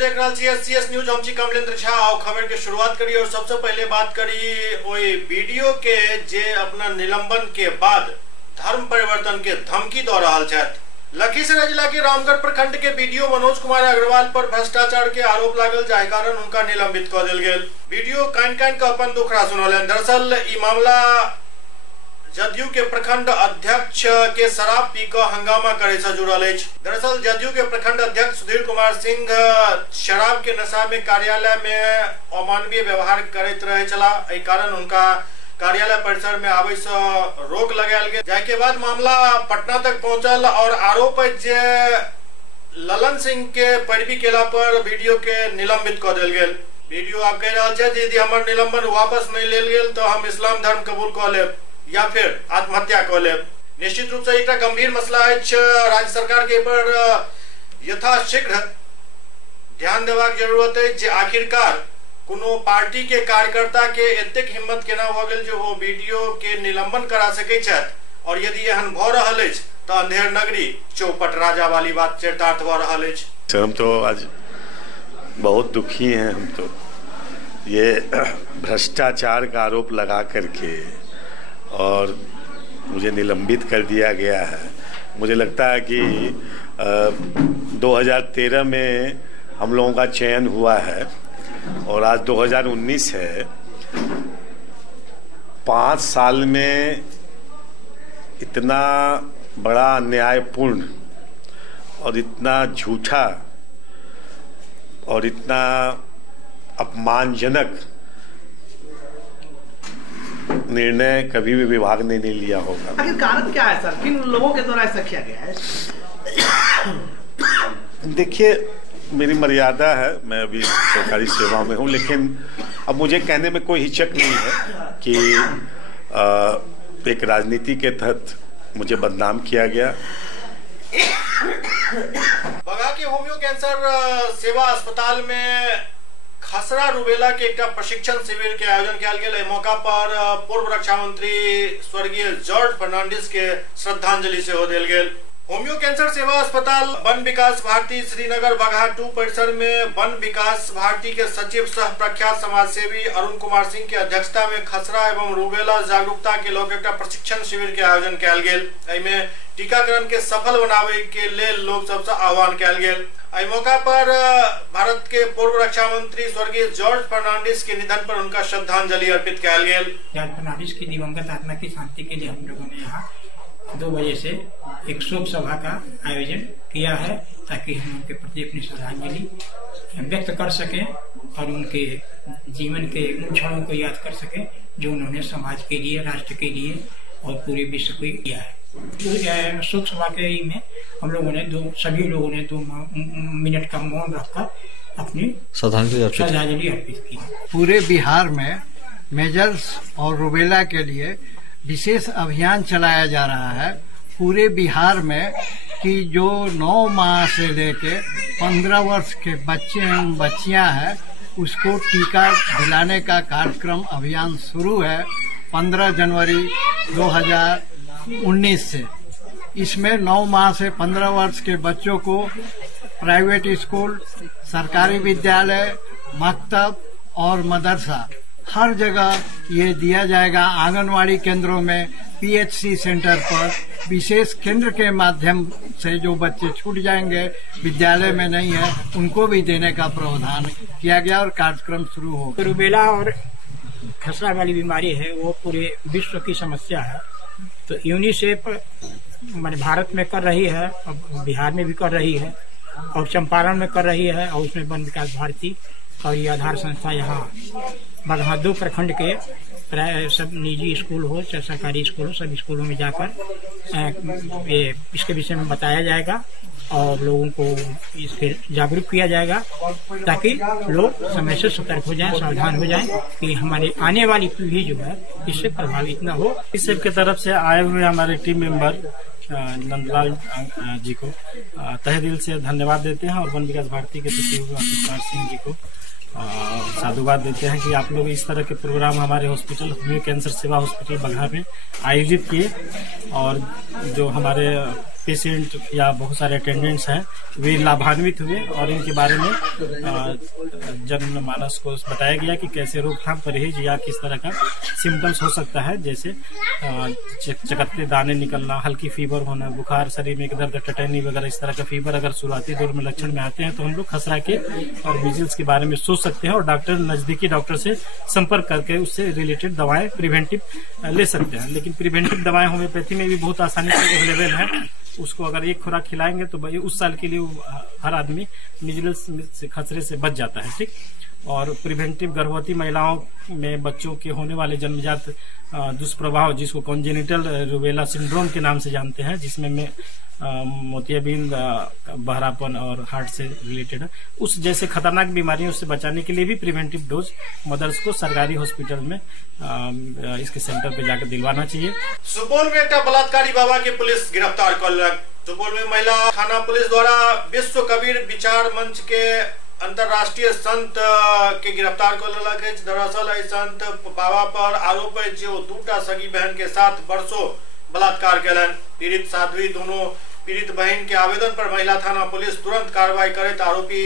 देख रहा CS news. हम छी कमलेंद्र झा। आओ खबर के शुरुआत करी और सबसे पहले बात करी ओई वीडियो के जे अपना निलंबन के बाद धर्म परिवर्तन के धमकी दऽ रहल छथि। लखीसराय जिला के रामगढ़ प्रखंड के बीडीओ मनोज कुमार अग्रवाल पर भ्रष्टाचार के आरोप लागल, जाहि कारण उनका निलंबित कऽ देल गेल। वीडियो कान के अपन दुखड़ा सुनौलनि। दरअसल ई मामला जदयू के प्रखंड अध्यक्ष के शराब पी कर हंगामा करे से जुड़ल अछि। दरअसल जदयू के प्रखंड अध्यक्ष सुधीर कुमार सिंह शराब के नशा में कार्यालय में अमानवीय व्यवहार करैत रहे छला। एहि कारण उनका कार्यालय परिसर में आबे से रोक लगायल गेल, जाहि बाद मामला पटना तक पहुंचल और आरोप है जे ललन सिंह के पैरवी केला पर वीडियो के निलंबित कर देल गेल। वीडियो आप कह रहा है यदि हमर निलंबन वापस नहीं लेल गेल तो हम इस्लाम धर्म कबूल कऽ लेब या फिर आत्महत्या कऽ लेब। निश्चित रूप से एक गंभीर मसला अछि। राज्य सरकार के पर यथाशीघ्र ध्यान देबाक जरूरत है जे आखिरकार कोनो पार्टी के कार्यकर्ता के एतेक हिम्मत केना भऽ गेल जे वो वीडियो के निलंबन करा सकै छथि, और यदि एहन भऽ रहल अछि तऽ अंधेर नगरी चौपट राजा वाली बात चरितार्थ भऽ रहल अछि। हम तो आज बहुत दुखी हैं। हम तो ये भ्रष्टाचार का आरोप लगा करके और मुझे निलंबित कर दिया गया है। मुझे लगता है कि 2013 में हम लोगों का चयन हुआ है और आज 2019 है। 5 साल में इतना बड़ा अन्यायपूर्ण और इतना झूठा और इतना अपमानजनक निर्णय कभी भी विभाग ने नहीं लिया होगा। आखिर कारण क्या है सर? किन लोगों के द्वारा ऐसा किया गया है? देखिए, मेरी मर्यादा है, मैं अभी सरकारी सेवा में हूँ, लेकिन अब मुझे कहने में कोई हिचक नहीं है कि एक राजनीति के तहत मुझे बदनाम किया गया। बगहा के होमियो कैंसर सेवा अस्पताल में खसरा रूबेला के एक प्रशिक्षण शिविर के आयोजन किया गया। मौका पर पूर्व रक्षा मंत्री स्वर्गीय जॉर्ज फर्नांडिस के श्रद्धांजलि से देल गेल। होमियो कैंसर सेवा अस्पताल वन विकास भारती श्रीनगर बगहा 2 परिसर में वन विकास भारती के सचिव सह प्रख्यात समाजसेवी अरुण कुमार सिंह के अध्यक्षता में खसरा एवं रूबेला जागरूकता के लोग एक प्रशिक्षण शिविर के आयोजन किया गेल। एहिमे टीकाकरण के सफल बनावे के लेल लोग सबसे आह्वान किया गेल। एहि मौका पर भारत के पूर्व रक्षा मंत्री स्वर्गीय जॉर्ज फर्नांडिस के निधन पर उनका श्रद्धांजलि अर्पित किया गेल। जॉर्ज फर्नांडिस की दिवंगत आत्मा की शांति के लिए हम लोगों ने यहाँ 2 बजे से एक शोक सभा का आयोजन किया है, ताकि हम उनके प्रति अपनी श्रद्धांजलि व्यक्त कर सकें और उनके जीवन के उन क्षणों को याद कर सकें जो उन्होंने समाज के लिए, राष्ट्र के लिए और पूरे विश्व को किया है। शोक सभा के में हम लोगों ने सभी लोगों ने 2 मिनट का मौन रखकर अपनी श्रद्धांजलि अर्पित की। पूरे बिहार में मेजल्स और रूबेला के लिए विशेष अभियान चलाया जा रहा है। पूरे बिहार में कि जो 9 माह से लेके 15 वर्ष के बच्चे एवं बच्चियां हैं उसको टीका दिलाने का कार्यक्रम अभियान शुरू है 15 जनवरी 2019 से। इसमें 9 माह से 15 वर्ष के बच्चों को प्राइवेट स्कूल, सरकारी विद्यालय, मकतब और मदरसा हर जगह ये दिया जाएगा। आंगनवाड़ी केंद्रों में, PHC सेंटर पर, विशेष केंद्र के माध्यम से जो बच्चे छूट जाएंगे, विद्यालय में नहीं है, उनको भी देने का प्रावधान किया गया और कार्यक्रम शुरू हो गया। रूबेला और खसरा वाली बीमारी है वो पूरे विश्व की समस्या है, तो यूनिसेफ भारत में कर रही है, बिहार में भी कर रही है और चंपारण में कर रही है, और उसमें वन विकास भारती और ये आधार संस्था यहाँ बगहा 2 प्रखंड के प्राय सब निजी स्कूल हो चाहे सरकारी स्कूल हो, सब स्कूलों में जाकर इसके विषय में बताया जाएगा और लोगों को इससे जागरूक किया जाएगा, ताकि लोग समय से सतर्क हो जाएं, सावधान हो जाएं कि हमारी आने वाली पीढ़ी जो है इससे प्रभावित न हो। इस की तरफ से आए हुए हमारे टीम मेंबर नंदलाल जी को तहे दिल से धन्यवाद देते हैं और वन विकास भारती के सचिव कुमार सिंह जी को साधुवाद देते हैं कि आप लोग इस तरह के प्रोग्राम हमारे हॉस्पिटल होमियो कैंसर सेवा हॉस्पिटल बगहा में आयोजित किए और जो हमारे पेशेंट या बहुत सारे अटेंडेंट्स हैं वे लाभान्वित हुए और इनके बारे में जनमानस को बताया गया कि कैसे रोकथाम परहेज या किस तरह का सिम्टम्स हो सकता है, जैसे चकत्ते दाने निकलना, हल्की फीवर होना, बुखार, शरीर में दर्द, टटनी वगैरह इस तरह का फीवर अगर शुरुआती दौर में लक्षण में आते हैं तो हम लोग खसरा के और मीजल्स के बारे में सोच सकते हैं और नजदीकी डॉक्टर से संपर्क करके उससे रिलेटेड दवाएं प्रिवेंटिव ले सकते हैं। लेकिन प्रिवेंटिव दवाएं होम्योपैथी में भी बहुत आसानी से अवेलेबल है। उसको अगर एक खुराक खिलाएंगे तो उस साल के लिए हर आदमी मिजल्स से खसरे से बच जाता है। ठीक। और प्रिवेंटिव गर्भवती महिलाओं में बच्चों के होने वाले जन्मजात दुष्प्रभाव, जिसको कॉन्जेनिटल रूबेला सिंड्रोम के नाम से जानते हैं, जिसमें मोतियाबिंद, बहरापन और हार्ट से रिलेटेड है, उस जैसे खतरनाक बीमारियों से बचाने के लिए भी प्रिवेंटिव डोज मदर्स को सरकारी हॉस्पिटल में इसके सेंटर पे जाकर दिलवाना चाहिए। सुपौल में एक बलात्कारी बाबा के पुलिस गिरफ्तार कर। सुपौल में महिला थाना पुलिस द्वारा विश्व कबीर विचार मंच के अंतर्राष्ट्रीय संत के गिरफ्तार कर। दरअसल संत बाबा पर आरोप है जो दूटा सगी बहन के साथ बरसों बलात्कार कैलन। पीड़ित साध्वी दोनों पीड़ित बहन के आवेदन पर महिला थाना पुलिस तुरंत कार्रवाई करे आरोपी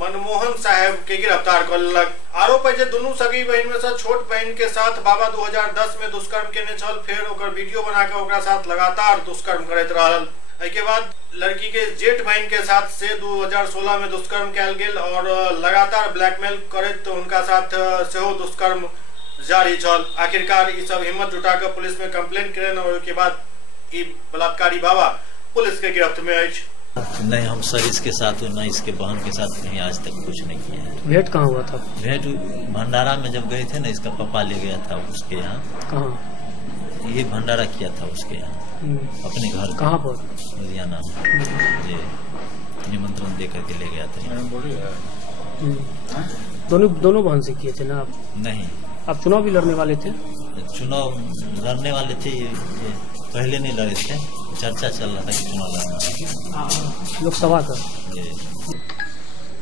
मनमोहन साहब के गिरफ्तार कर। आरोप है जे दोनों सगी बहन में से छोट बहन के साथ बाबा 2010 में दुष्कर्म केने छल, फिर ओकर वीडियो बना के ओकरा साथ लगातार दुष्कर्म करैत रहल। के बाद लड़की के जेठ बहन के साथ से 2016 में दुष्कर्म कैल गेल और लगातार ब्लैकमेल करैत उनका साथ सेहो दुष्कर्म जारी चल। आखिरकार ये सब हिम्मत जुटाकर पुलिस में कंप्लेन करें और उसके बाद ये बलात्कारी बाबा पुलिस के गिरफ्त में आई। नहीं, हम सर इसके साथ न इसके बहन के साथ कहीं आज तक कुछ नहीं किया है। भेंट कहाँ हुआ था? भेंट भंडारा में जब गए थे ना, इसका पापा ले गया था उसके यहाँ। कहाँ? ये भंडारा किया था उसके यहाँ अपने घर। कहाँ पर? लुधियाना में। ये निमंत्रण दे करके ले गया था। दोनों बहन से किए थे ना आप? नहीं। आप चुनाव भी लड़ने वाले थे? चुनाव लड़ने वाले थे, पहले नहीं लड़े थे, चर्चा चल रहा था कि चुनाव लड़ना लोकसभा का।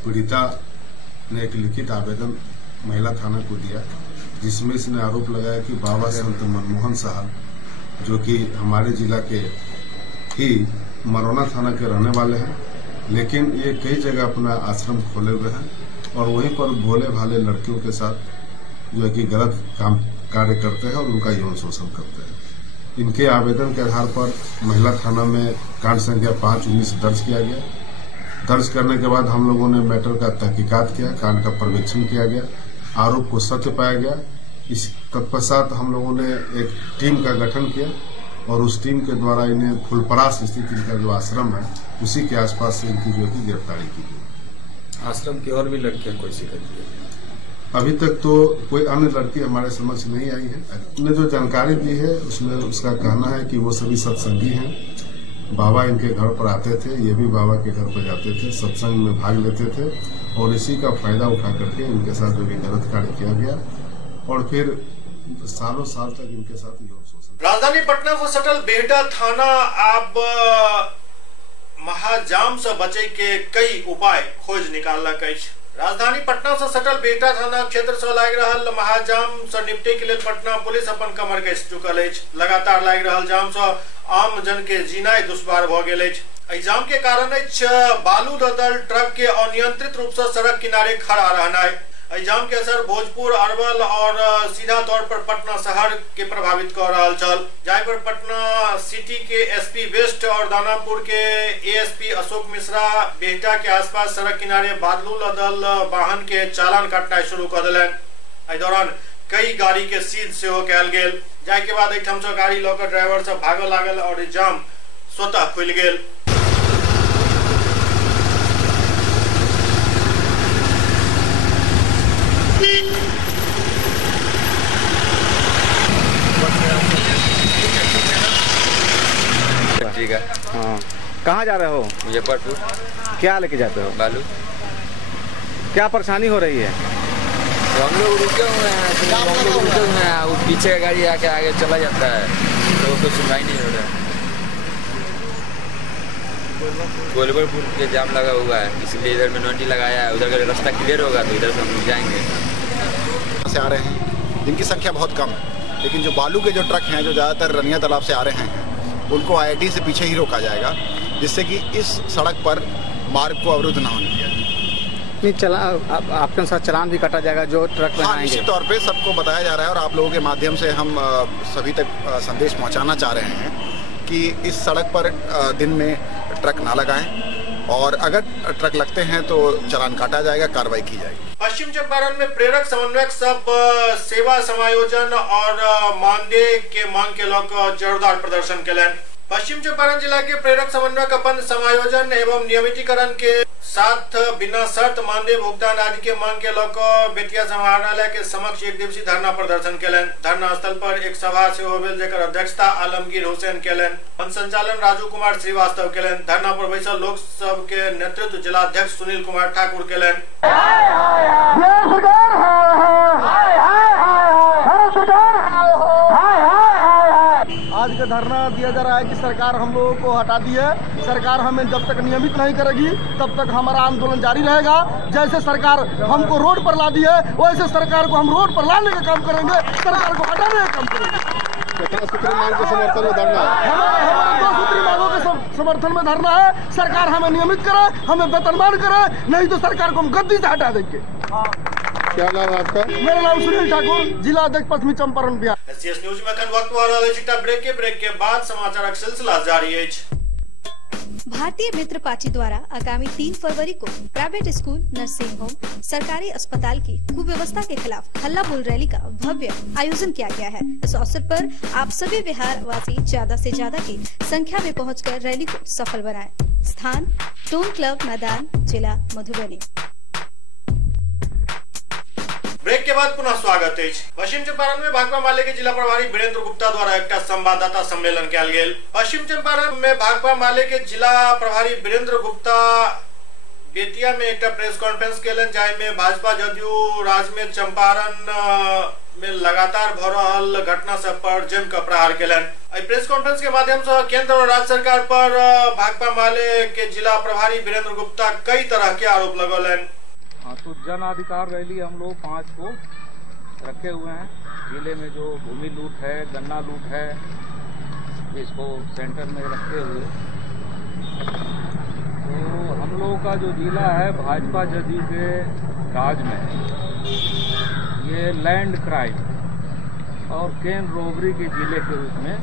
पीड़िता ने एक लिखित आवेदन महिला थाना को दिया, जिसमें इसने आरोप लगाया कि बाबा संत मनमोहन साहब, जो कि हमारे जिला के ही मरौना थाना के रहने वाले हैं, लेकिन ये कई जगह अपना आश्रम खोले हुए हैं और वहीं पर भोले भाले लड़कियों के साथ जो है कि गलत कार्य करते हैं और उनका यौन शोषण करते हैं। इनके आवेदन के आधार पर महिला थाना में कांड संख्या 5/19 दर्ज किया गया। दर्ज करने के बाद हम लोगों ने मैटर का तहकीकात किया, कांड का पर्यवेक्षण किया गया, आरोप को सत्य पाया गया। इस तत्पश्चात हम लोगों ने एक टीम का गठन किया और उस टीम के द्वारा इन्हें फुलपरास स्थित इनका जो आश्रम है उसी के आसपास से इनकी जो है गिरफ्तारी की गई। आश्रम की और भी लड़कियां कोई शिकायत की? अभी तक तो कोई अन्य लड़की हमारे समझ नहीं आई है। ने जो जानकारी दी है उसमें उसका कहना है कि वो सभी सत्संगी हैं। बाबा इनके घर पर आते थे, ये भी बाबा के घर पर जाते थे, सत्संग में भाग लेते थे और इसी का फायदा उठा करके इनके साथ जो गलत कार्य किया गया और फिर सालों साल तक इनके साथ यौन शोषण। राजधानी पटना से सटल बेहटा थाना अब महाजाम से बचे के कई उपाय खोज निकालक अछि। राजधानी पटना से सटल बेहटा थाना क्षेत्र से लागि रहल महाजाम से निपटे के लिए पटना पुलिस अपन कमर कसि चुकल अछि। लगातार लागि रहल जाम से आम जन के जीनाय दुश्वार भ गेल अछि। एहि जाम के कारण अछि बालू लदल ट्रक के अनियंत्रित रूप से सड़क किनारे खड़ा रहनाय। एहि जाम के असर भोजपुर, अरवल और सीधा तौर पर पटना शहर के प्रभावित कर रहा छल, जाहि पर पटना सिटी के एसपी वेस्ट और दानापुर के एएसपी अशोक मिश्रा बेहटा के आसपास सड़क किनारे बालू लदल वाहन के चालान काटना शुरू कर दिलन। एहि दौरान कई गाड़ी के सीज सेहो कयल गेल, जाहि के बाद एहिठाम से गाड़ी लऽ कऽ ड्राइवर सब भागऽ लागल और जाम स्वतः खुलि गेल। हाँ, कहाँ जा रहे हो? मुजफ्फरपुर। क्या लेके जाते हो? बालू। क्या परेशानी हो रही है? तो हम लोग रुके हुए हैं, वो पीछे का गाड़ी आके आगे चला जाता है तो कुछ सुनवाई नहीं हो रहा है। गोलबरपुर के जाम लगा हुआ है, इसलिए इधर में नोटी लगाया है। उधर का रास्ता क्लियर होगा तो इधर से हम लोग जाएंगे। से आ रहे हैं जिनकी संख्या बहुत कम है, लेकिन जो बालू के जो ट्रक हैं जो ज़्यादातर रनिया तालाब से आ रहे हैं उनको IIT से पीछे ही रोका जाएगा, जिससे कि इस सड़क पर मार्ग को अवरुद्ध न होने दिया जाए। आपके अनुसार चालान भी काटा जाएगा जो ट्रक में आएंगे? निश्चित तौर पे सबको बताया जा रहा है और आप लोगों के माध्यम से हम सभी तक संदेश पहुंचाना चाह रहे हैं कि इस सड़क पर दिन में ट्रक ना लगाएं और अगर ट्रक लगते हैं तो चालान काटा जाएगा, कार्रवाई की जाएगी। पश्चिम चंपारण में प्रेरक समन्वयक सब सेवा समायोजन और मानदेय के मांग के लौक जोरदार प्रदर्शन कलन। पश्चिम चंपारण जिला के प्रेरक समन्वयक अपन समायोजन एवं नियमितीकरण के साथ बिना शर्त मानदेय भुगतान आदि के मांग के लौक बेतिया समाहरणालय के समक्ष एक दिवसीय धरना प्रदर्शन कलन। धरना स्थल पर एक सभा से होवेल जेकर अध्यक्षता आलमगीर हुसैन कलन। संचालन राजू कुमार श्रीवास्तव कलन। धरना पर बैसल लोक सब के नेतृत्व जिला अध्यक्ष सुनील कुमार ठाकुर कलन। आज का धरना दिया जा रहा है कि सरकार हम लोगों को हटा दी है। सरकार हमें जब तक नियमित नहीं करेगी तब तक हमारा आंदोलन जारी रहेगा। जैसे सरकार हमको रोड पर ला दी है वैसे सरकार को हम रोड पर लाने का काम करेंगे, सरकार को हटाने का काम करेंगे। हमारे 2 सूत्री मांगों के समर्थन में धरना है। सरकार हमें नियमित करे, हमें वेतनमान करे, नहीं तो सरकार को हम गद्दी से हटा देंगे। क्या नाम है आपका? मेरा नाम सुनील ठाकुर, जिला अध्यक्ष पश्चिमी चंपारण बिहार। SCS न्यूज में वक्त ब्रेक के बाद समाचार सिलसिला जारी है। भारतीय मित्र पार्टी द्वारा आगामी 3 फरवरी को प्राइवेट स्कूल, नर्सिंग होम, सरकारी अस्पताल की कुव्यवस्था के खिलाफ हल्ला बोल रैली का भव्य आयोजन किया गया है। इस अवसर पर आप सभी बिहार वासी ज्यादा से ज्यादा की संख्या में पहुंचकर रैली को सफल बनाएं। स्थान टोन क्लब मैदान, जिला मधुबनी। ब्रेक के बाद पुनः स्वागत है। पश्चिम चंपारण में भाकपा माले के जिला प्रभारी वीरेंद्र गुप्ता द्वारा एक संवाददाता सम्मेलन किया गया। पश्चिम चंपारण में भाकपा माले के जिला प्रभारी वीरेंद्र गुप्ता बेतिया में एक प्रेस कॉन्फ्रेंस केलन, जाय में भाजपा जदयू राजमेर चंपारण में लगातार भ रहल घटना सब पर जमकर प्रहार केलन। प्रेस कॉन्फ्रेंस के माध्यम से केंद्र और राज्य सरकार पर भाकपा माले के जिला प्रभारी वीरेंद्र गुप्ता कई तरह के आरोप लगौलन। हाँ, तो जन अधिकार रैली हम लोग 5 को रखे हुए हैं। जिले में जो भूमि लूट है, गन्ना लूट है, इसको सेंटर में रखते हुए तो हम लोगों का जो जिला है भाजपा जदयू के राज में ये लैंड क्राइम और केन रोबरी के जिले के रूप में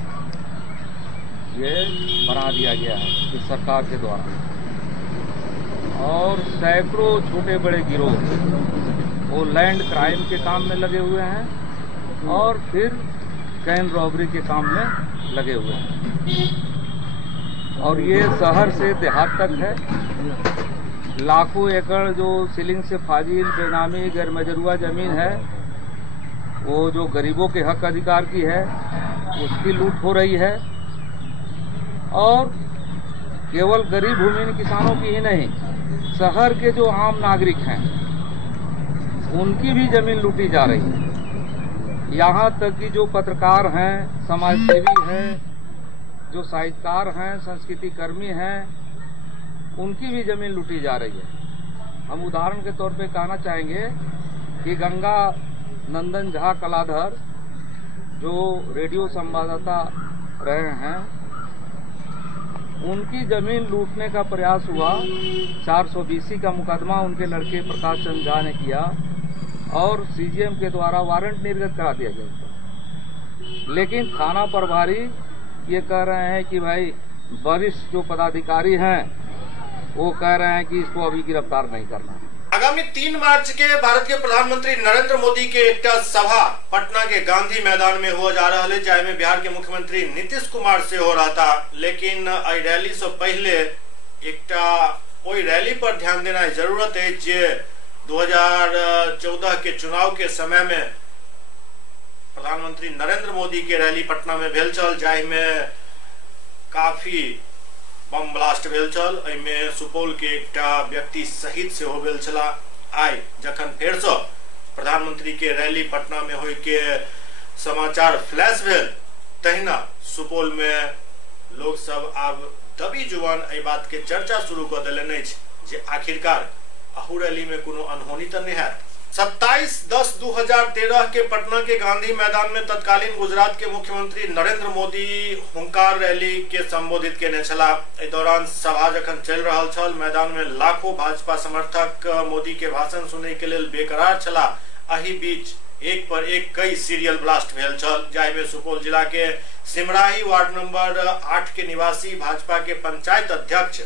ये बना दिया गया है इस सरकार के द्वारा। और सैकड़ों छोटे बड़े गिरोह वो लैंड क्राइम के काम में लगे हुए हैं और फिर कैन रॉबरी के काम में लगे हुए हैं। और ये शहर से देहात तक है। लाखों एकड़ जो सीलिंग से फाजिल बेनामी गैर मजरूआ जमीन है वो जो गरीबों के हक अधिकार की है उसकी लूट हो रही है। और केवल गरीब भूमिहीन किसानों की ही नहीं, शहर के जो आम नागरिक हैं उनकी भी जमीन लूटी जा रही है। यहाँ तक कि जो पत्रकार हैं, समाजसेवी हैं, जो साहित्यकार हैं, संस्कृति कर्मी हैं, उनकी भी जमीन लूटी जा रही है। हम उदाहरण के तौर पे कहना चाहेंगे कि गंगा नंदन झा कलाधर जो रेडियो संवाददाता रहे हैं उनकी जमीन लूटने का प्रयास हुआ। 420 का मुकदमा उनके लड़के प्रकाश चंद्र झा ने किया और सीजीएम के द्वारा वारंट निर्गत करा दिया गया। लेकिन थाना प्रभारी ये कह रहे हैं कि भाई वरिष्ठ जो पदाधिकारी हैं वो कह रहे हैं कि इसको अभी गिरफ्तार नहीं करना। आगामी 3 मार्च के भारत के प्रधानमंत्री नरेंद्र मोदी के एक सभा पटना के गांधी मैदान में हो जा रहा है, जाय में बिहार के मुख्यमंत्री नीतीश कुमार से हो रहा था। लेकिन रैली से पहले एक रैली पर ध्यान देना जरूरत है जे 2014 के चुनाव के समय में प्रधानमंत्री नरेंद्र मोदी के रैली पटना में भेल चल, जाय में काफी बम ब्लास्ट भेल चल। एमे सुपौल के एक व्यक्ति शहीद से हो भेल छला। आइ जखन फेर से प्रधानमंत्री के रैली पटना में होय के समाचार फ्लैश भेल, तहिना सुपौल में लोग सब आब दबी जुबान एहि बात के चर्चा शुरू कर देलनि अछि जे आखिरकार अहू रैली में कोनो अनहोनी तो नहीं हैत। 27/10/2013 के पटना के गांधी मैदान में तत्कालीन गुजरात के मुख्यमंत्री नरेंद्र मोदी हुंकार रैली के संबोधित केने छला। एहि दौरान सभा जखन चल रहल छल, मैदान में लाखों भाजपा समर्थक मोदी के भाषण सुनै के लेल बेकरार छला। एहि बीच एक पर एक कई सीरियल ब्लास्ट भेल छल, जाहि में सुपौल जिला के सिमराही वार्ड नंबर 8 के निवासी भाजपा के पंचायत अध्यक्ष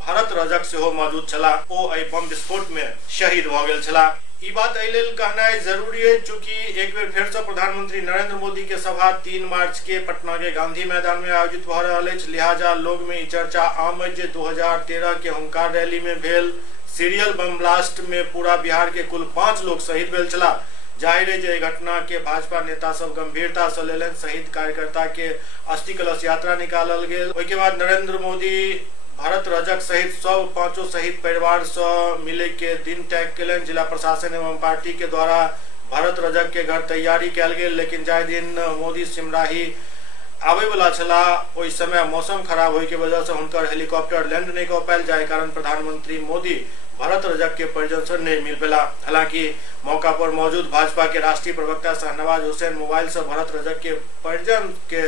भरत रजक सेहो मौजूद छला। ओ एहि बम विस्फोट में शहीद भ गेल छला। ई बात एहि लेल कहनाइ जरूरी है, चूंकि एक बेर फेर से प्रधानमंत्री नरेंद्र मोदी के सभा 3 मार्च के पटना के गांधी मैदान में आयोजित भ रहल अछि। लिहाजा लोग में ई चर्चा आम है जे 2013 के हुंकार रैली में भेल सीरियल बम ब्लास्ट में पूरा बिहार के कुल 5 लोग शहीद भेल छला। जाहिर है जे घटना के भाजपा नेता सब गंभीरता से लेलन। शहीद कार्यकर्ता के अस्थि कलश यात्रा निकालल गेल। ओहि के बाद नरेंद्र मोदी भरत रजक सहित सब 5 शहीद परिवार से मिले के दिन तय केलन। जिला प्रशासन एवं पार्टी के द्वारा भरत रजक के घर तैयारी कैल गेल, लेकिन जाहि दिन मोदी सिमराही आवे वाला छला, ओहि समय मौसम खराब होय के वजह से हुनकर हेलीकॉप्टर लैंड नहीं कर पायल, जाहि कारण प्रधानमंत्री मोदी भरत रजक के परिजन से नहीं मिल पेला। हालांकि मौका पर मौजूद भाजपा के राष्ट्रीय प्रवक्ता शाहनवाज हुसैन मोबाइल से भरत रजक के परिजन के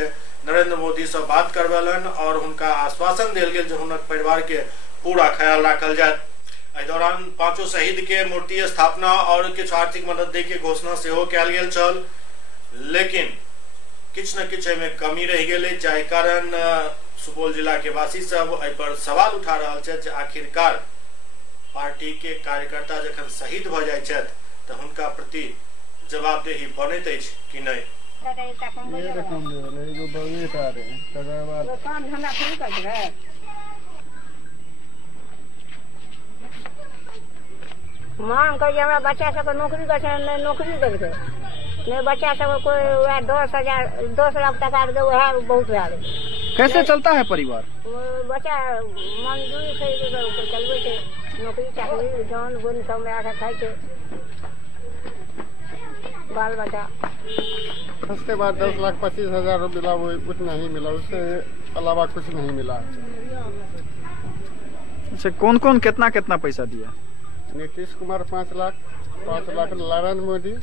नरेंद्र मोदी से बात करवेलन और उनका आश्वासन दिल गेल जे हुनक परिवार के पूरा ख्याल रखल जायत। एहि दौरान 5 शहीद के मूर्ति स्थापना और किछु आर्थिक मदद दे के घोषणा सेहो कैल गेल छल, लेकिन किछु न किछु में कमी रह गेलै, जाहि कारण सुपौल जिला के वासी सब एहि पर सवाल उठा रहल छथि जे आखिरकार पार्टी के कार्यकर्ता जखन शहीद भ जाय छथि तऽ हुनका प्रति जवाबदेही बनैत अछि कि नहीं। मांग कर हमरा बच्चा सबके नौकरी कर नौकरी देलकै नहीं, बच्चा सब कोई 10 लाख टका दे वह बहुत भए गेलै। कैसे चलता है परिवार? बच्चा मजदूरी से चलबे छै, नौकरी चाकरी जौन बोन सब में आके खाई छै बाल बच्चा। उसके बाद 10,25,000 मिला, वो कुछ नहीं मिला, उससे अलावा कुछ नहीं मिला। अच्छा, कौन कौन कितना कितना पैसा दिया? नीतीश कुमार 5 लाख, नरेंद्र मोदी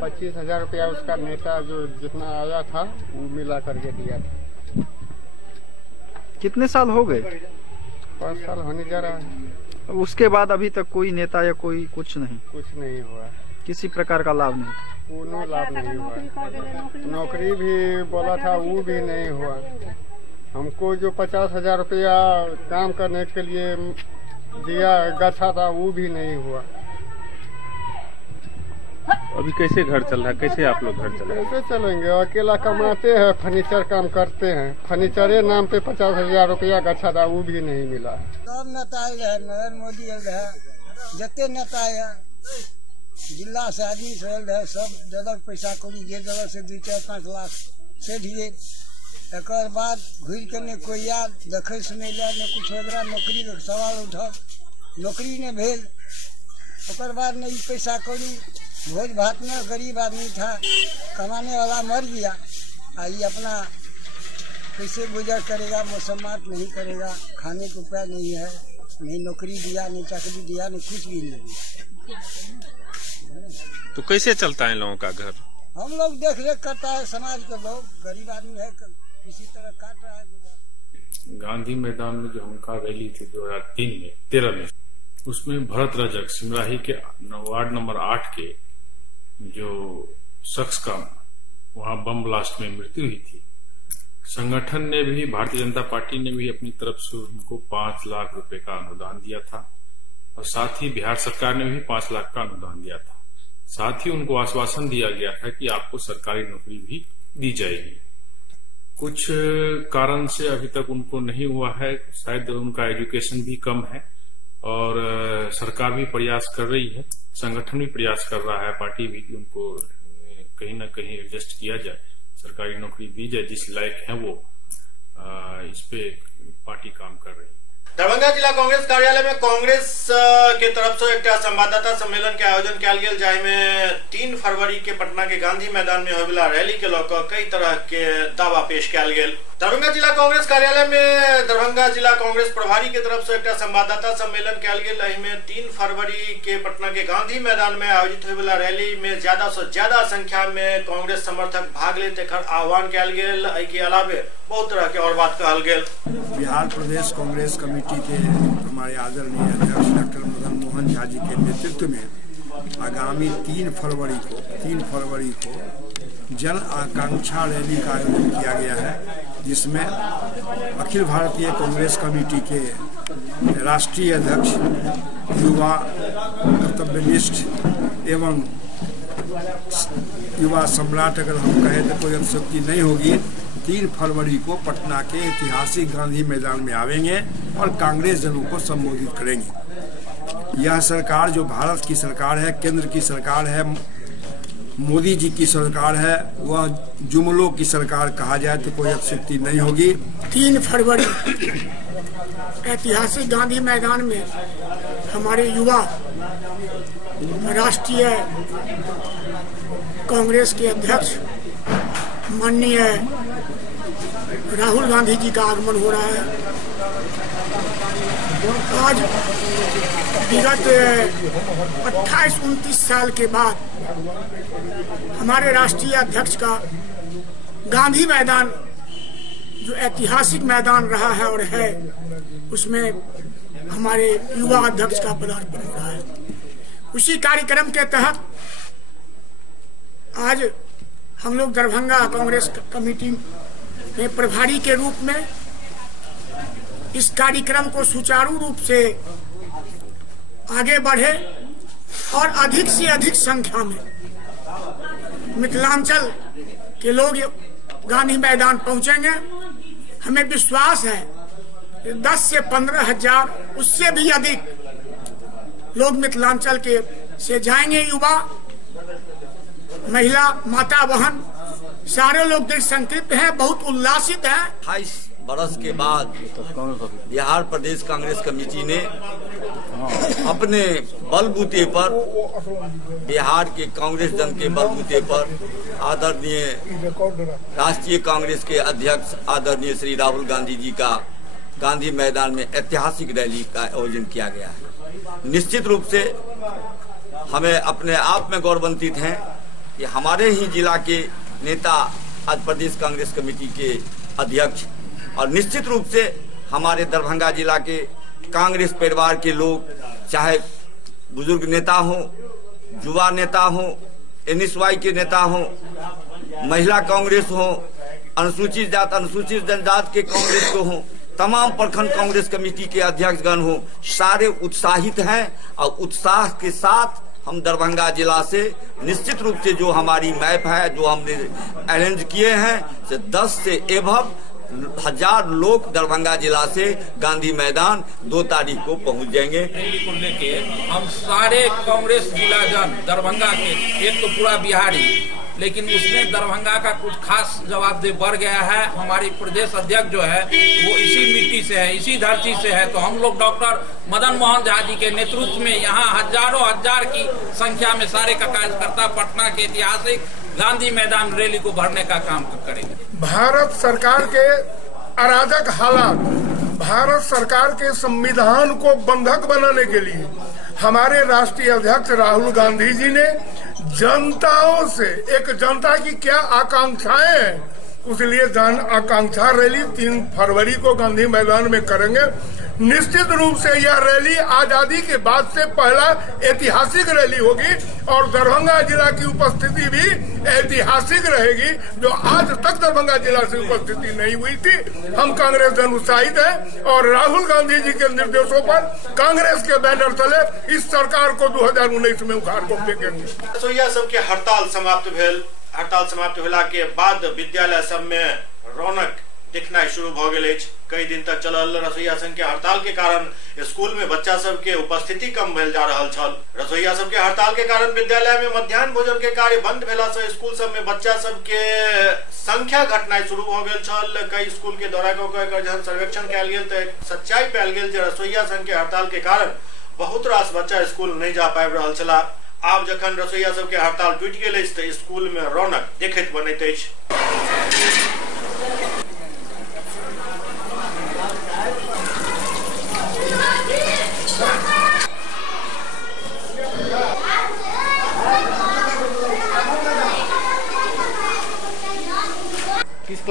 25,000 रुपया उसका नेता जो जितना आया था वो मिला करके दिया था। कितने साल हो गए? 5 साल होने जा रहा है। उसके बाद अभी तक कोई नेता या कोई कुछ नहीं हुआ, किसी प्रकार का लाभ नहीं? कोनो लाभ नहीं हुआ। नौकरी भी बोला था वो भी नहीं हुआ। हमको जो 50,000 रुपया काम करने के लिए दिया गया था वो भी नहीं हुआ। अभी कैसे घर चल रहा है? कैसे आप लोग घर चल रहे हैं? कैसे चलेंगे? अकेला कमाते हैं, फर्नीचर काम करते हैं, फर्नीचरे नाम पे 50,000 रुपया गया था वो भी नहीं मिला। सब नेता आयल है, नरेंद्र मोदी आयल है, जते नेता है जिला से आदमी से आयल है, सब देलक पैसा कौड़ी, जे देलक से 2, 4, 5 लाख से दिए। एक बाद घुर के ने कोई याद देखे सुने ला ने कुछ एकरा नौकरी के सवाल उठल, नौकरी ने भेल। ओकर बाद ने पैसा कौड़ी भोज भात में गरीब आदमी था, कमाने वाला मर गया, ये अपना कैसे गुजर करेगा, मौसमात नहीं करेगा, खाने को उपाय नहीं है, नहीं नौकरी दिया, नहीं चाकरी दिया, नहीं कुछ भी नहीं दिया। तो कैसे चलता है लोगों का घर? हम लोग देख रेख करता है, समाज के लोग, गरीब आदमी है, किसी तरह काट रहा है गुजर। गांधी मैदान में जो हुंकार रैली थी 2013 में, उसमें भरत रजक सिमराही के वार्ड नंबर 8 के जो शख्स का वहां बम ब्लास्ट में मृत्यु हुई थी, संगठन ने भी, भारतीय जनता पार्टी ने भी अपनी तरफ से उनको 5 लाख रुपए का अनुदान दिया था और साथ ही बिहार सरकार ने भी 5 लाख का अनुदान दिया था। साथ ही उनको आश्वासन दिया गया था कि आपको सरकारी नौकरी भी दी जाएगी। कुछ कारण से अभी तक उनको नहीं हुआ है, शायद उनका एजुकेशन भी कम है और सरकार भी प्रयास कर रही है, संगठन भी प्रयास कर रहा है, पार्टी भी, कि उनको कहीं ना कहीं एडजस्ट किया जाए, सरकारी नौकरी दी जाए, जिस लायक है वो। इस पे पार्टी काम कर रही है। दरभंगा जिला कांग्रेस कार्यालय में कांग्रेस के तरफ से एक संवाददाता सम्मेलन के आयोजन कैल गेल, जाहि में 3 फरवरी के पटना के गांधी मैदान में होयवला रैली के लऽ कऽ कई तरह के दावा पेश कैल गेल। दरभंगा जिला कांग्रेस कार्यालय में दरभंगा जिला कांग्रेस प्रभारी के तरफ से एक संवाददाता सम्मेलन कल गेल। में 3 फरवरी के पटना के गांधी मैदान में आयोजित होने वाला रैली में ज्यादा से ज्यादा संख्या में कांग्रेस समर्थक भाग ले तेकर आह्वान कल गेल। के अलावे बहुत तरह के और बात कहल गेल। बिहार प्रदेश कांग्रेस कमेटी के हमारे आदरणीय अध्यक्ष डॉक्टर मदन मोहन झा जी के नेतृत्व में आगामी 3 फरवरी को जन आकांक्षा रैली का आयोजन किया गया है, जिसमें अखिल भारतीय कांग्रेस कमेटी के राष्ट्रीय अध्यक्ष, युवा कर्तव्यनिष्ठ एवं युवा सम्राट अगर हम कहें तो कोई अतिशयोक्ति नहीं होगी, 3 फरवरी को पटना के ऐतिहासिक गांधी मैदान में आवेंगे और कांग्रेस जनों को संबोधित करेंगे। यह सरकार जो भारत की सरकार है, केंद्र की सरकार है, मोदी जी की सरकार है, वह जुमलों की सरकार कहा जाए तो कोई अतिशयोक्ति नहीं होगी। 3 फरवरी ऐतिहासिक गांधी मैदान में हमारे युवा राष्ट्रीय कांग्रेस के अध्यक्ष माननीय राहुल गांधी जी का आगमन हो रहा है। आज विगत 28-29 साल के बाद हमारे राष्ट्रीय अध्यक्ष का गांधी मैदान जो ऐतिहासिक मैदान रहा है और है, उसमें हमारे युवा अध्यक्ष का पदार्पण हो रहा है। उसी कार्यक्रम के तहत आज हम लोग दरभंगा कांग्रेस कमेटी में प्रभारी के रूप में इस कार्यक्रम को सुचारू रूप से आगे बढ़े और अधिक से अधिक संख्या में मिथिलांचल के लोग गांधी मैदान पहुंचेंगे। हमें विश्वास है कि 10 से 15 हजार, उससे भी अधिक लोग मिथिलांचल के से जाएंगे। युवा, महिला, माता, बहन सारे लोग देख संतृप्त हैं, बहुत उल्लासित हैं। 28 बरस के बाद बिहार प्रदेश कांग्रेस कमेटी ने अपने बलबूते पर, बिहार के कांग्रेस जन के बलबूते पर आदरणीय राष्ट्रीय कांग्रेस के अध्यक्ष आदरणीय श्री राहुल गांधी जी का गांधी मैदान में ऐतिहासिक रैली का आयोजन किया गया है। निश्चित रूप से हमें अपने आप में गौरवान्वित हैं कि हमारे ही जिला के नेता आज प्रदेश कांग्रेस कमेटी के अध्यक्ष, और निश्चित रूप से हमारे दरभंगा जिला के कांग्रेस परिवार के लोग, चाहे बुजुर्ग नेता हो, युवा नेता हो, एनएसवाई के नेता हो, महिला कांग्रेस हो, अनुसूचित जात अनुसूचित जनजाति के कांग्रेस को हो, तमाम प्रखंड कांग्रेस कमेटी के अध्यक्षगण हो, सारे उत्साहित हैं और उत्साह के साथ हम दरभंगा जिला से निश्चित रूप से जो हमारी मैप है, जो हमने अरेंज किए हैं, से 10 से एभव हजार लोग दरभंगा जिला से गांधी मैदान 2 तारीख को पहुंच जाएंगे। रैली को लेके हम सारे कांग्रेस जिला जन दरभंगा के, एक तो पूरा बिहारी, लेकिन उसमें दरभंगा का कुछ खास जवाबदेह बढ़ गया है। हमारी प्रदेश अध्यक्ष जो है वो इसी मिट्टी से है, इसी धरती से है। तो हम लोग डॉक्टर मदन मोहन झा जी के नेतृत्व में यहाँ हजारों हजार की संख्या में सारे का कार्यकर्ता पटना के ऐतिहासिक गांधी मैदान रैली को भरने का काम करेंगे। भारत सरकार के अराजक हालात, भारत सरकार के संविधान को बंधक बनाने के लिए हमारे राष्ट्रीय अध्यक्ष राहुल गांधी जी ने जनताओं से, एक जनता की क्या आकांक्षाएं हैं, उसलिए जन आकांक्षा रैली 3 फरवरी को गांधी मैदान में करेंगे। निश्चित रूप से यह रैली आजादी के बाद से पहला ऐतिहासिक रैली होगी और दरभंगा जिला की उपस्थिति भी ऐतिहासिक रहेगी, जो आज तक दरभंगा जिला से उपस्थिति नहीं हुई थी। हम कांग्रेस जन उत्साहित हैं और राहुल गांधी जी के निर्देशों पर कांग्रेस के बैनर तले इस सरकार को 2019 में उखाड़ को फेंकेंगे। रसोईया सबके हड़ताल समाप्त भेल। हड़ताल समाप्त भेला के बाद विद्यालय सब में रौनक दिखना शुरू भ गेल। कई दिन तक चलल रसोईया संघ के हड़ताल के कारण स्कूल में बच्चा सब के उपस्थिति कम भेल जा रहल छल। रसोईया सब के हड़ताल के कारण विद्यालय में मध्याह्न भोजन के कार्य बंद भेला से स्कूल सब में बच्चा सब के संख्या घटना शुरू भ गेल छल। कई स्कूल के दौरा कर जहन सर्वेक्षण कयल गेल तो सच्चाई पायल गेल जे रसोईया संघ के हड़ताल के कारण बहुत रास बच्चा स्कूल नहीं जा पाबि रहल छला। आब जखन रसोईया सब के हड़ताल टूट गेल तो स्कूल में रौनक देखैत बनैत अछि।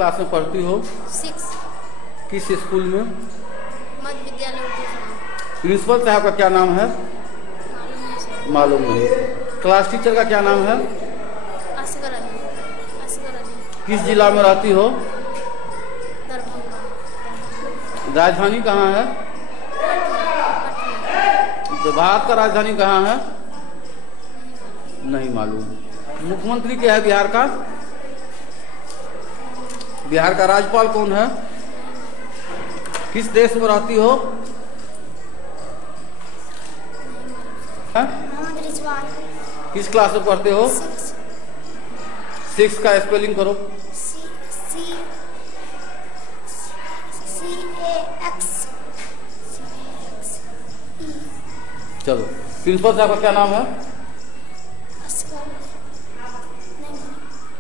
क्लास में पढ़ती हो? 6। किस स्कूल में? मध्य विद्यालय। प्रिंसिपल साहब का क्या नाम है? मालूम नहीं। क्लास टीचर का क्या नाम है? असगर अली। किस जिला में रहती हो? राजधानी कहाँ है? भारत का राजधानी कहाँ है? नहीं मालूम। मुख्यमंत्री क्या है बिहार का? बिहार का राज्यपाल कौन है? किस देश में रहती हो? किस क्लास में पढ़ते हो? 6 का स्पेलिंग करो। चलो, प्रिंसिपल साहब का क्या नाम है?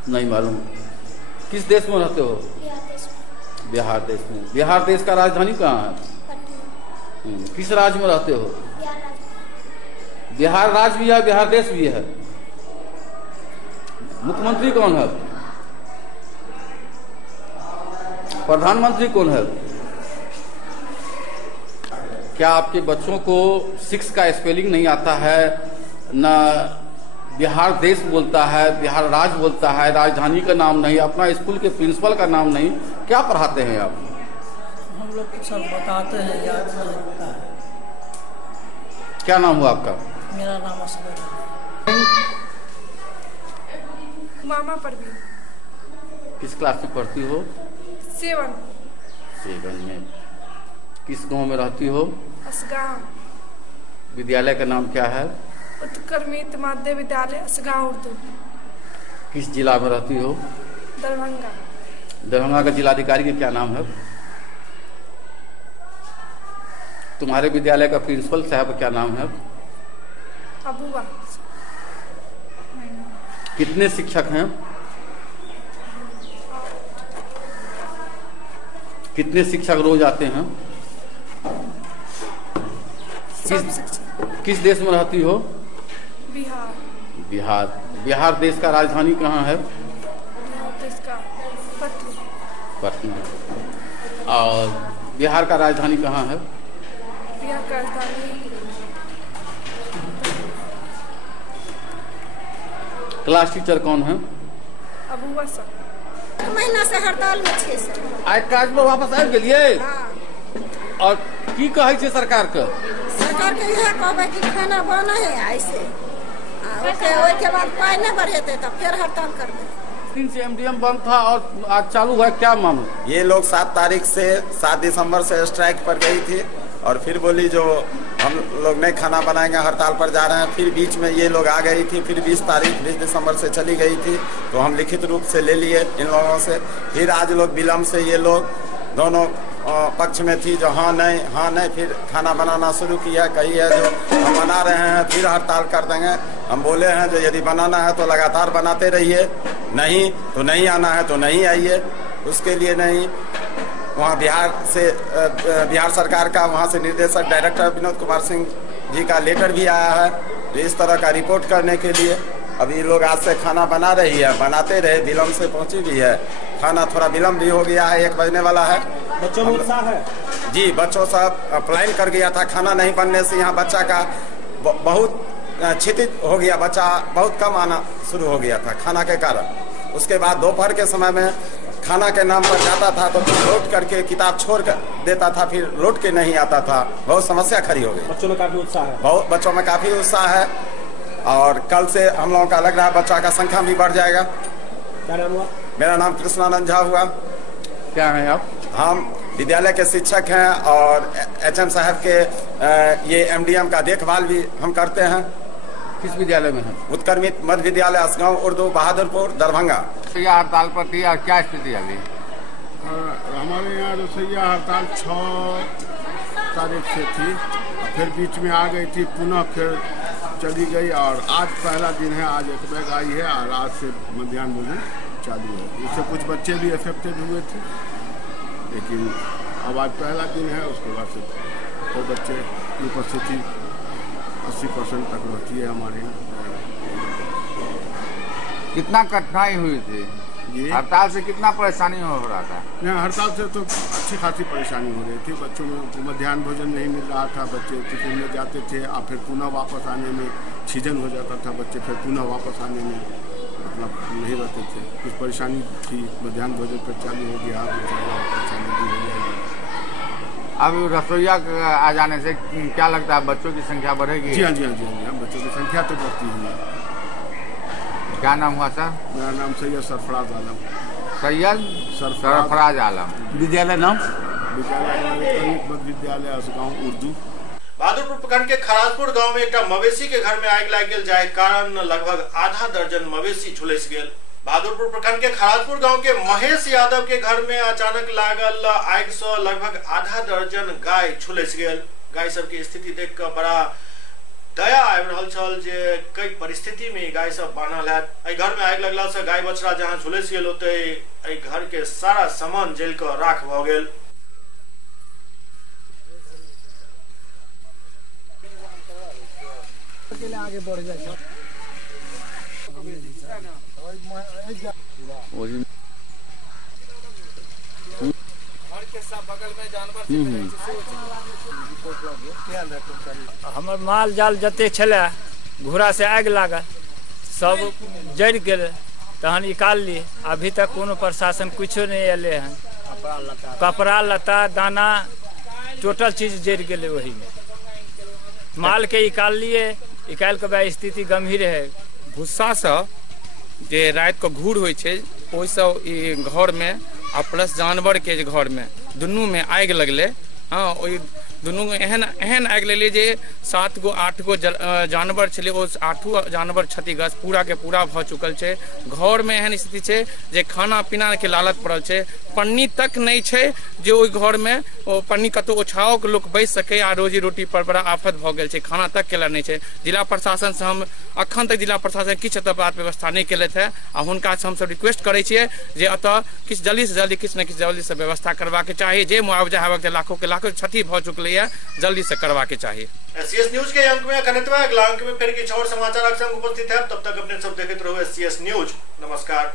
नहीं मालूम। किस देश में रहते हो? बिहार देश में। बिहार देश का राजधानी कहाँ है? किस राज्य में रहते हो? बिहार राज्य भी है, बिहार देश भी है। मुख्यमंत्री कौन है? प्रधानमंत्री कौन है? क्या आपके बच्चों को 6 का स्पेलिंग नहीं आता है? न बिहार देश बोलता है, बिहार राज्य बोलता है, राजधानी का नाम नहीं, अपना स्कूल के प्रिंसिपल का नाम नहीं, क्या पढ़ाते हैं आप? हम लोग सब बताते हैं, याद नहीं होता है। क्या नाम हुआ आपका? मेरा नाम असगर। मामा परवीन। किस क्लास में पढ़ती हो? 7 में। किस गांव में रहती हो? असगांव। विद्यालय का नाम क्या है? उत्क्रमित मध्य विद्यालय असगांव उर्दू। किस जिला में रहती हो? दरभंगा। दरभंगा का जिलाधिकारी का क्या नाम है? तुम्हारे विद्यालय का प्रिंसिपल साहब का क्या नाम है? अबुआ। कितने शिक्षक हैं? कितने शिक्षक रोज आते हैं? किस देश में रहती हो? बिहार। बिहार। बिहार देश का राजधानी कहाँ है? बिहार देश का पटना। और बिहार का राजधानी कहाँ है? बिहार का राजधानी। क्लास टीचर कौन है? अबुआ सर। महीना से हड़ताल में छे सर। आज काज में वापस आबि गेलिए? और की कहै छै सरकार के? सरकार के यह कहबै कि खाना बना है ऐसे, ओके बाद पाई नहीं बढ़ेते तो फिर हड़ताल कर दे। 3 से एमडीएम बंद था और आज चालू है, क्या मामला? ये लोग 7 तारीख से 7 दिसंबर से स्ट्राइक पर गई थी और फिर बोली जो हम लोग नहीं खाना बनाएंगे, हड़ताल पर जा रहे हैं। फिर बीच में ये लोग आ गई थी, फिर 20 दिसंबर से चली गई थी, तो हम लिखित रूप से ले लिए इन लोगों से। फिर आज लोग विलम्ब से ये लोग दोनों पक्ष में थी जो हाँ नहीं, फिर खाना बनाना शुरू किया। कही है जो हम बना रहे हैं, फिर हड़ताल कर देंगे। हम बोले हैं जो यदि बनाना है तो लगातार बनाते रहिए, नहीं तो नहीं आना है तो नहीं आइए। उसके लिए नहीं, वहाँ बिहार सरकार का वहाँ से निर्देशक डायरेक्टर विनोद कुमार सिंह जी का लेटर भी आया है तो इस तरह का रिपोर्ट करने के लिए। अभी लोग आज से खाना बना रही है, बनाते रहे, विलम्ब से पहुँची भी है। खाना थोड़ा विलम्ब भी हो गया है, 1 बजने वाला है। बच्चों में उत्साह है? जी, बच्चों सब प्लान कर गया था। खाना नहीं बनने से यहाँ बच्चा का बहुत क्षतित हो गया, बच्चा बहुत कम आना शुरू हो गया था खाना के कारण। उसके बाद दोपहर के समय में खाना के नाम पर जाता था तो फिर लौट करके किताब छोड़ कर देता था, फिर लौट के नहीं आता था। बहुत समस्या खड़ी हो गई। बच्चों में काफी उत्साह है? बहुत, बच्चों में काफी उत्साह है और कल से हम लोगों का लग रहा है बच्चा का संख्या भी बढ़ जाएगा। क्या नाम हुआ? मेरा नाम कृष्णानंद झा हुआ। क्या है आप? हम विद्यालय के शिक्षक हैं और HM साहब के ये MDM का देखभाल भी हम करते हैं। किस विद्यालय में है? उत्क्रमित मध्य विद्यालय असगांव उर्दू बहादुरपुर दरभंगा। रसोईया हड़ताल पर थी और क्या स्थिति अभी? हमारे यहाँ रसोईया हड़ताल 6 तारीख से थी, फिर बीच में आ गई थी, पुनः फिर चली गई और आज पहला दिन है। आज एक बैग आई है और आज से मध्याह्न भोजन चालू है। इससे कुछ बच्चे भी अफेक्टेड हुए थे, लेकिन अब आज पहला दिन है। उसके बाद से तो बच्चे की उपस्थिति 80% तक रहती है हमारे यहाँ। कितना कठिनाई हुई थी? जी। हड़ताल से कितना परेशानी हो रहा था? नहीं, हड़ताल से तो अच्छी खासी परेशानी हो रही थी। बच्चों में मध्याह्न भोजन नहीं मिल रहा था, बच्चे टिफिन में जाते थे और फिर पुनः वापस आने में सीजन हो जाता था, बच्चे फिर पुनः वापस आने में मतलब नहीं रहते थे। कुछ परेशानी थी, मध्याह्न भोजन फिर चालू हो गया, परेशानी भी हो जाएगी। अब रसोईया आ जाने से क्या लगता है, बच्चों की संख्या बढ़ेगी? जी हाँ, बच्चों की संख्या तो बढ़ती ही है। क्या नाम हुआ सर? मेरा नाम सैयद सरफराज आलम। सैयद सरफराज आलम। विद्यालय नाम? विद्यालय असगांव उर्दू। बहादुरपुर प्रखंड के खराजपुर गांव में एक मवेशी के घर में आग लाग गेल, जाय कारण लगभग आधा दर्जन मवेशी झुलस गेल। बहादुरपुर प्रखंड के खराजपुर गांव के महेश यादव के घर में अचानक लागल आग से लगभग आधा दर्जन गाय झुलस गेल। गाय सब की स्थिति देख कर बड़ा दया आबि रहल छल जे कई परिस्थिति में गाय सब बान्हल है। घर में आग लगला से गाय बछड़ा जहां झुलस गेल ओते घर के सारा सामान जल कर राख भ गेल। आगे बढ़ जाए हमर माल जाल जते छले घोड़ा से आग लागल, सब जड़ गेल, तहन निकाल ली। अभी तक कोनो प्रशासन कुछो नहीं एले हैं। कपड़ा लता दाना टोटल चीज जड़ गेले वही में। माल के निकाल लिए, निकाल के बाद स्थिति गंभीर है। भूस्सा से जे रात को घूर होइ छै, ओहि से घर में आ प्लस जानवर के घर में दुनू में आग लगले। हाँ, ओहि दुनू एहन आग लगले जे 7 गो 8 गो जानवर छले, ओ 8 जानवर क्षतिग्रस्त पूरा के पूरा भ चुकल छै। घर में एहन स्थिति छै जे खाना पीना के लालच पड़ल छै, पन्नी तक नहीं छै जे ओहि घर में ओ पन्नी कतौ ओछाओ के लोग बैस सके आ रोजी रोटी पर बड़ा आफत भ गेल छै। खाना तक केला नहीं छै। जिला प्रशासन से हम अखन तक जिला प्रशासन किछु एतऽ बात व्यवस्था नहीं केलथि है आ हुनका से हम सब रिक्वेस्ट करै छियै जे एतऽ किछु जल्दी से जल्दी किछु ने किछु जल्दी से व्यवस्था करबाक चाही। जे मुआवजा हेबाक चाही, लाखों के लाखों क्षति भ चुकलै है, जल्दी से करवाके चाहिए। एससीएस न्यूज के अंक में अखनतवा अगला अंक में फिर किछु और समाचार आपके संग उपस्थित है। तब तक अपने सब देखते रहो एससीएस न्यूज। नमस्कार।